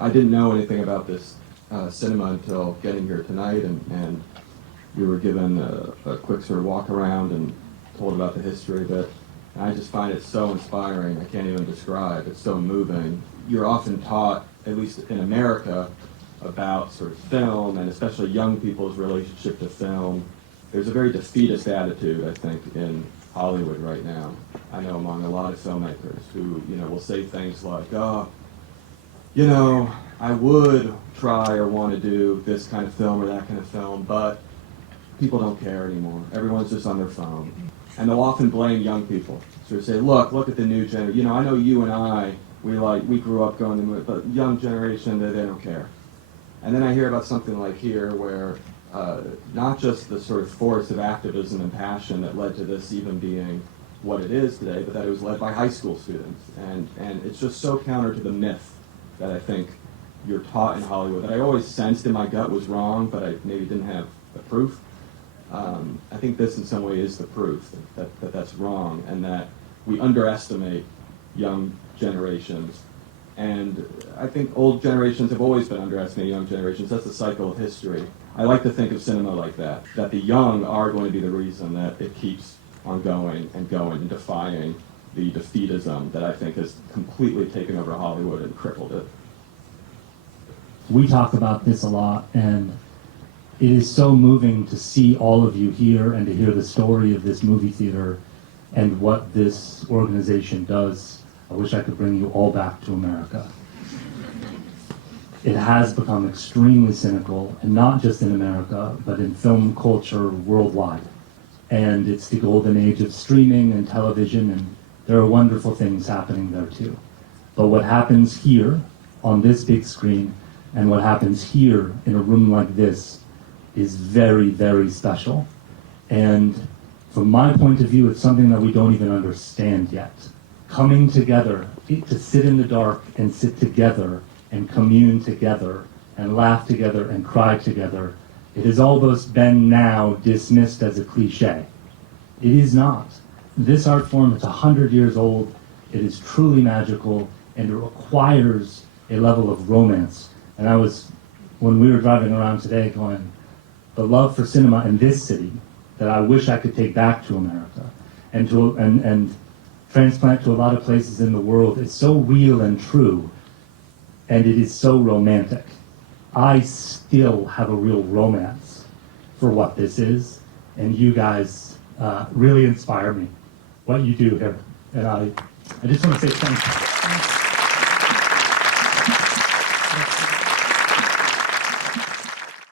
I didn't know anything about this cinema until getting here tonight, and we were given a quick sort of walk around and told about the history of it. And I just find it so inspiring. I can't even describe. It's so moving. You're often taught, at least in America, about sort of film, and especially young people's relationship to film. There's a very defeatist attitude, I think, in Hollywood right now. I know among a lot of filmmakers who, will say things like, oh, I would try or want to do this kind of film or that kind of film, but people don't care anymore. Everyone's just on their phone. And they'll often blame young people. So they say, look at the new generation. I know you and I, we grew up going to movies, but young generation, they don't care. And then I hear about something like here where not just the sort of force of activism and passion that led to this even being what it is today, but that it was led by high school students. And it's just so counter to the myth that I think you're taught in Hollywood, that I always sensed in my gut was wrong, but I maybe didn't have the proof. I think this in some way is the proof that that's wrong, and that we underestimate young generations. And I think old generations have always been underestimating young generations. That's the cycle of history. I like to think of cinema like that the young are going to be the reason that it keeps on going and defying the defeatism that I think has completely taken over Hollywood and crippled it. We talk about this a lot, and it is so moving to see all of you here and to hear the story of this movie theater and what this organization does. I wish I could bring you all back to America. It has become extremely cynical, and not just in America, but in film culture worldwide. And it's the golden age of streaming and television, and there are wonderful things happening there too. But what happens here on this big screen and what happens here in a room like this is very, very special. And from my point of view, it's something that we don't even understand yet. Coming together, to sit in the dark and sit together and commune together and laugh together and cry together, it has almost been now dismissed as a cliche. It is not. This art form is 100 years old. It is truly magical, and it requires a level of romance. And when we were driving around today, going, the love for cinema in this city that I wish I could take back to America and transplant to a lot of places in the world is so real and true, and it is so romantic. I still have a real romance for what this is, and you guys really inspire me, what you do here. And I just want to say thank you.